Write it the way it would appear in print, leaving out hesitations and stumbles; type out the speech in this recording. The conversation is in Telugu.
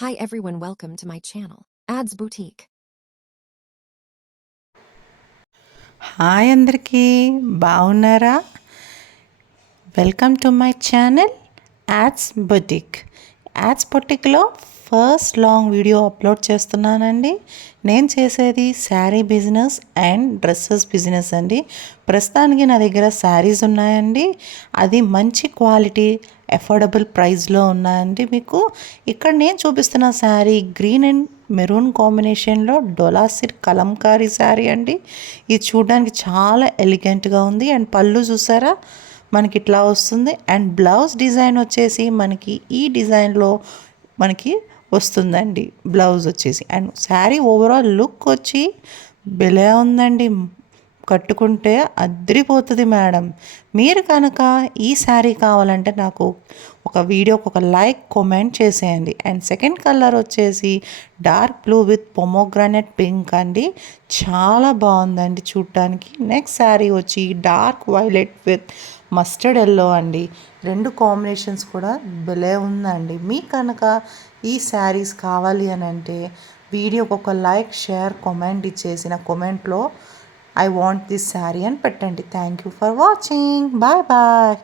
Hi everyone, welcome to my channel, Ads Boutique. Hi అందరికీ బాగున్నారా? Welcome to my channel ads boutique. Ads బొటిక్లో ఫస్ట్ లాంగ్ వీడియో అప్లోడ్ చేస్తున్నానండి. నేను చేసేది sari business and dresses business అండి. ప్రస్తుతానికి నా దగ్గర శారీస్ ఉన్నాయండి. అది మంచి క్వాలిటీ అఫోర్డబుల్ ప్రైస్లో ఉన్నాయండి. మీకు ఇక్కడ నేను చూపిస్తున్న శారీ గ్రీన్ అండ్ మెరూన్ కాంబినేషన్లో డోలా సిల్క్ కలంకారీ శారీ అండి. ఇది చూడడానికి చాలా ఎలిగెంట్గా ఉంది. అండ్ పళ్ళు చూసారా మనకి ఇట్లా వస్తుంది. అండ్ బ్లౌజ్ డిజైన్ వచ్చేసి మనకి ఈ డిజైన్లో మనకి వస్తుందండి బ్లౌజ్ వచ్చేసి. అండ్ శారీ ఓవరాల్ లుక్ వచ్చి భలే ఉందండి. కట్టుకుంటే అద్రిపోతుంది మేడం. మీరు కనుక ఈ శారీ కావాలంటే నాకు ఒక వీడియోకి ఒక లైక్ కామెంట్ చేసేయండి. అండ్ సెకండ్ కలర్ వచ్చేసి dark blue with pomegranate pink అండి. చాలా బాగుందండి చూడటానికి. నెక్స్ట్ శారీ వచ్చి dark violet with mustard yellow అండి. రెండు కాంబినేషన్స్ కూడా భలే ఉందండి. మీకు కనుక ఈ శారీస్ కావాలి అని అంటే వీడియోకి ఒక లైక్ షేర్ కామెంట్ ఇచ్చేసిన కామెంట్లో ఐ వాంట్ దిస్ శారీ అని పెట్టండి. Thank you for watching. Bye bye.